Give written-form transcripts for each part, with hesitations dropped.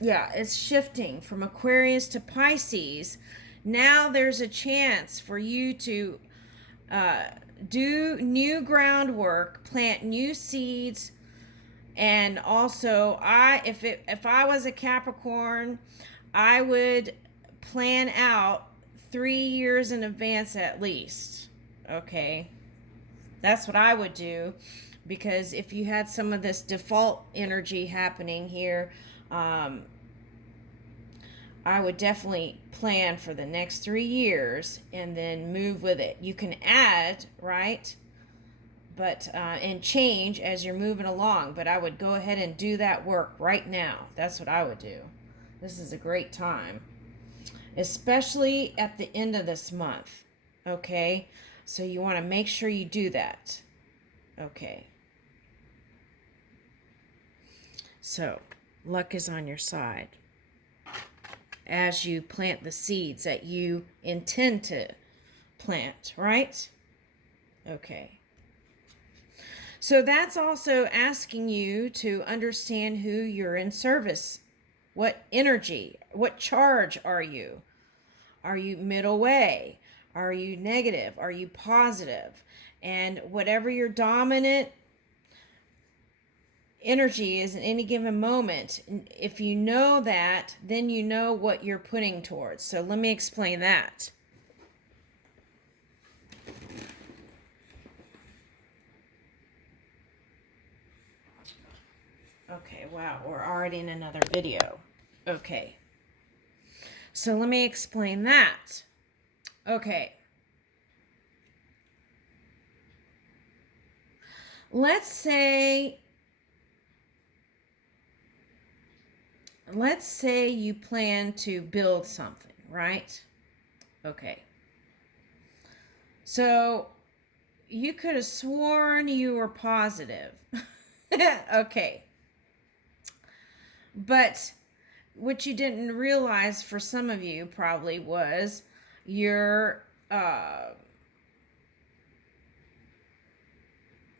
yeah, it's shifting from Aquarius to Pisces. Now there's a chance for you to do new groundwork, plant new seeds, and also if I was a Capricorn, I would plan out 3 years in advance at least. Okay, that's what I would do, because if you had some of this default energy happening here, um, I would definitely plan for the next 3 years and then move with it. You can add, right? But and change as you're moving along. But I would go ahead and do that work right now. That's what I would do. This is a great time, especially at the end of this month. Okay, so you want to make sure you do that. Okay. So, luck is on your side as you plant the seeds that you intend to plant, right? Okay. So that's also asking you to understand who you're in service. What energy, what charge are you? Are you middle way? Are you negative? Are you positive? And whatever your dominant energy is in any given moment, if you know that, then you know what you're putting towards. So let me explain that. Okay, wow, we're already in another video. Okay, so let me explain that. Okay, let's say you plan to build something, right? Okay. So you could have sworn you were positive. Okay. But what you didn't realize, for some of you probably, was your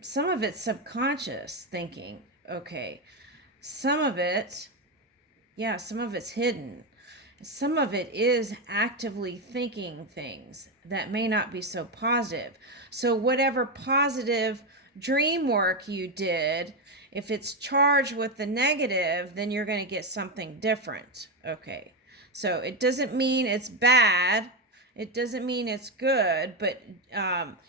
some of it's subconscious thinking. Okay. Some of it, yeah, some of it's hidden. Some of it is actively thinking things that may not be so positive. So whatever positive dream work you did, if it's charged with the negative, then you're going to get something different. Okay. So it doesn't mean it's bad. It doesn't mean it's good, but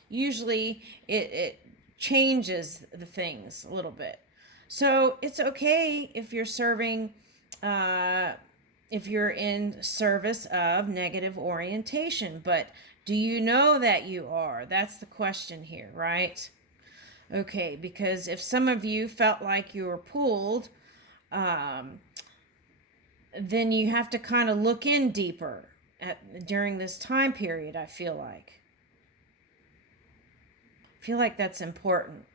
usually it changes the things a little bit. So it's okay if you're serving, if you're in service of negative orientation, but do you know that you are? That's the question here, right? Okay, because if some of you felt like you were pulled, then you have to kind of look in deeper during this time period, I feel like. I feel like that's important.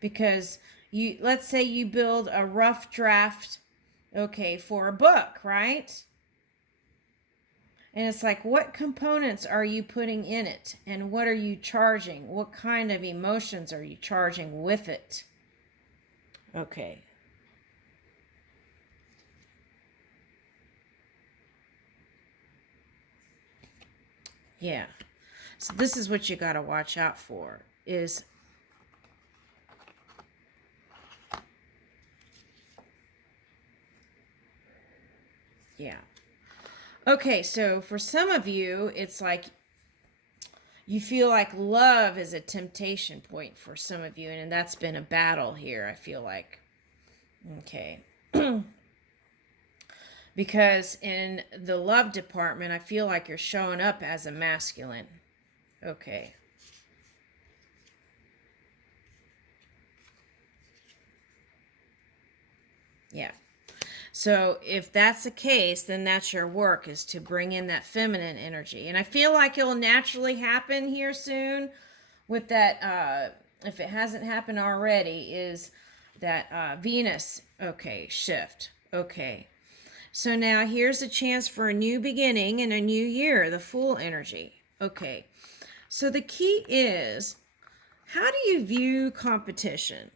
Because let's say you build a rough draft, okay, for a book, right? And it's like, what components are you putting in it? And what are you charging? What kind of emotions are you charging with it? Okay. Yeah. So this is what you got to watch out for, is yeah. Okay, so for some of you, it's like you feel like love is a temptation point for some of you, and that's been a battle here, I feel like. Okay. Because in the love department, I feel like you're showing up as a masculine. Okay. Yeah. So if that's the case, then that's your work, is to bring in that feminine energy. And I feel like it'll naturally happen here soon with that, if it hasn't happened already, is that Venus, okay, shift. Okay. So now here's a chance for a new beginning and a new year, the Fool energy. Okay. So the key is, how do you view competition?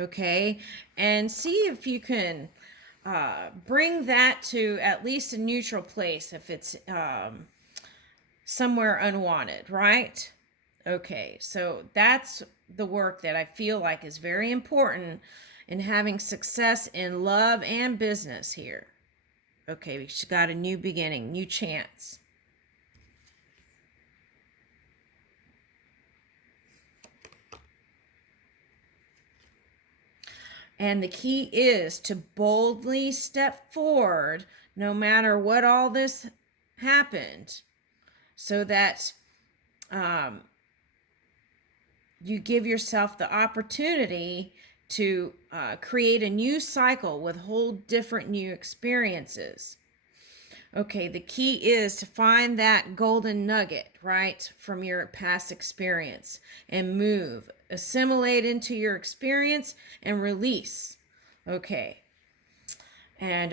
okay? And see if you can bring that to at least a neutral place if it's somewhere unwanted, right? Okay, so that's the work that I feel like is very important in having success in love and business here. Okay, we just got a new beginning, new chance. And the key is to boldly step forward no matter what all this happened, so that you give yourself the opportunity to create a new cycle with whole different new experiences. Okay, the key is to find that golden nugget, right, from your past experience and move, assimilate into your experience and release. Okay. And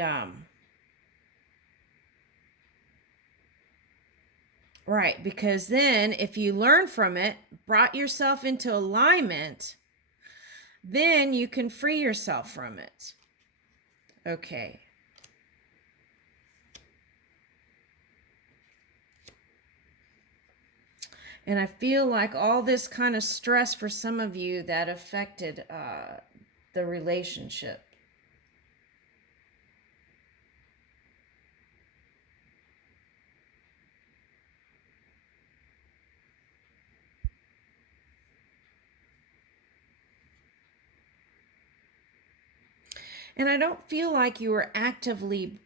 right, because then if you learn from it, brought yourself into alignment, then you can free yourself from it. Okay. And I feel like all this kind of stress for some of you that affected the relationship. And I don't feel like you were actively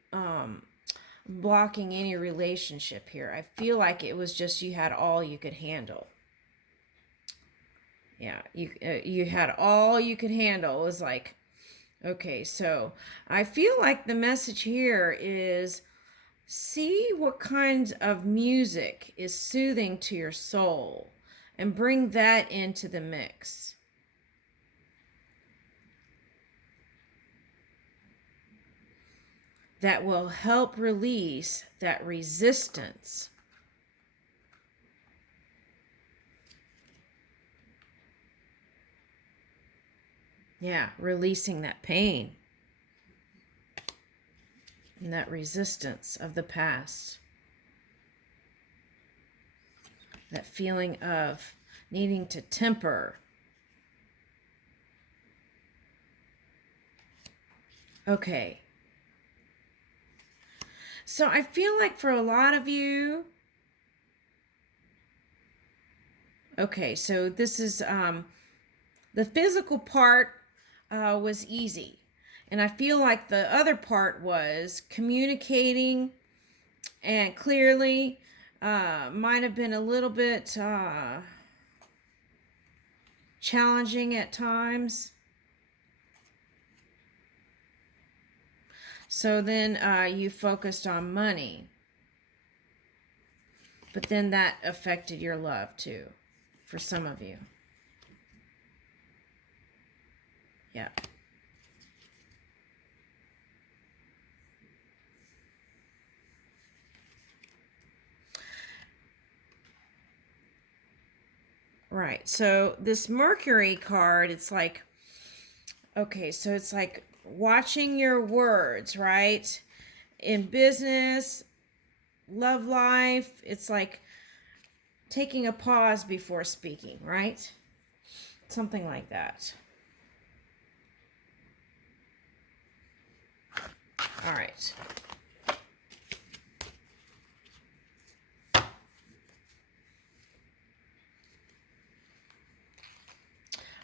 blocking any relationship here. I feel like it was just you had all you could handle. Yeah, you had all you could handle. It was like, okay, so I feel like the message here is see what kind of music is soothing to your soul and bring that into the mix. That will help release that resistance. Yeah, releasing that pain and that resistance of the past. That feeling of needing to temper. Okay. So I feel like for a lot of you, okay, so this is the physical part was easy. And I feel like the other part was communicating and clearly might have been a little bit challenging at times. So then you focused on money. But then that affected your love too, for some of you. Yeah. Right. So this Mercury card, it's like, okay, so it's like watching your words, right? In business, love life, it's like taking a pause before speaking, right? Something like that. All right.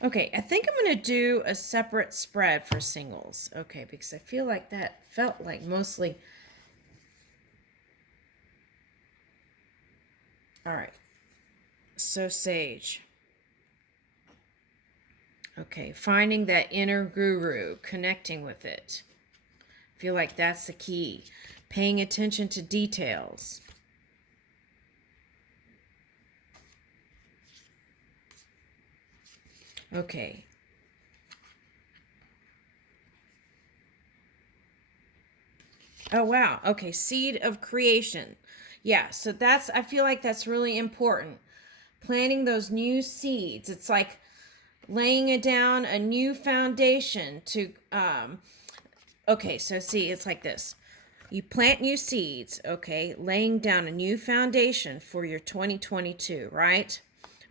Okay, I think I'm going to do a separate spread for singles. Okay, because I feel like that felt like mostly. All right. So, Sage. Okay, finding that inner guru, connecting with it. I feel like that's the key. Paying attention to details. Okay. Oh, wow. Okay, seed of creation. Yeah, so I feel like that's really important. Planting those new seeds. It's like laying it down a new foundation to okay, so see, it's like this. You plant new seeds, okay, laying down a new foundation for your 2022, right?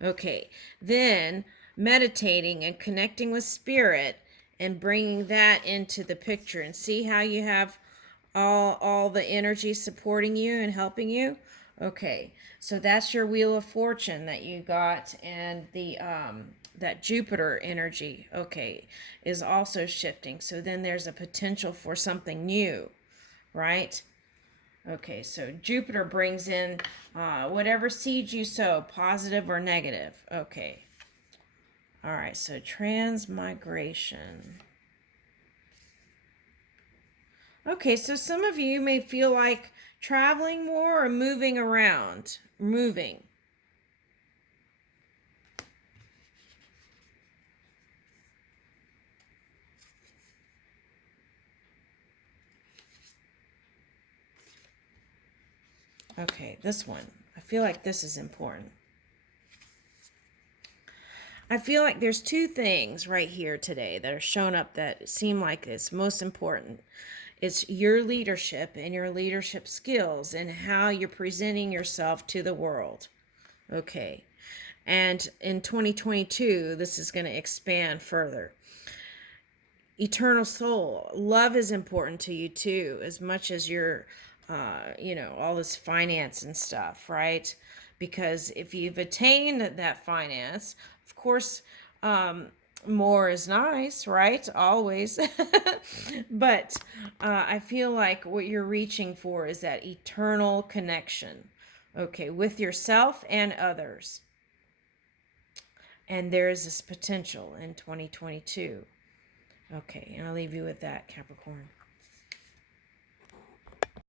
Okay, then meditating and connecting with spirit and bringing that into the picture, and see how you have all the energy supporting you and helping you. Okay, so that's your wheel of fortune that you got, and the that Jupiter energy, okay, is also shifting. So then there's a potential for something new, right? Okay, so Jupiter brings in whatever seeds you sow, positive or negative. Okay. All right, so transmigration. Okay, so some of you may feel like traveling more or moving around. Moving. Okay, this one. I feel like this is important. I feel like there's two things right here today that are showing up that seem like it's most important. It's your leadership and your leadership skills and how you're presenting yourself to the world. Okay. And in 2022, this is going to expand further. Eternal soul, love is important to you too, as much as your, all this finance and stuff, right? Because if you've attained that finance, of course, more is nice, right? Always. But I feel like what you're reaching for is that eternal connection, okay, with yourself and others. And there is this potential in 2022. Okay, and I'll leave you with that, Capricorn.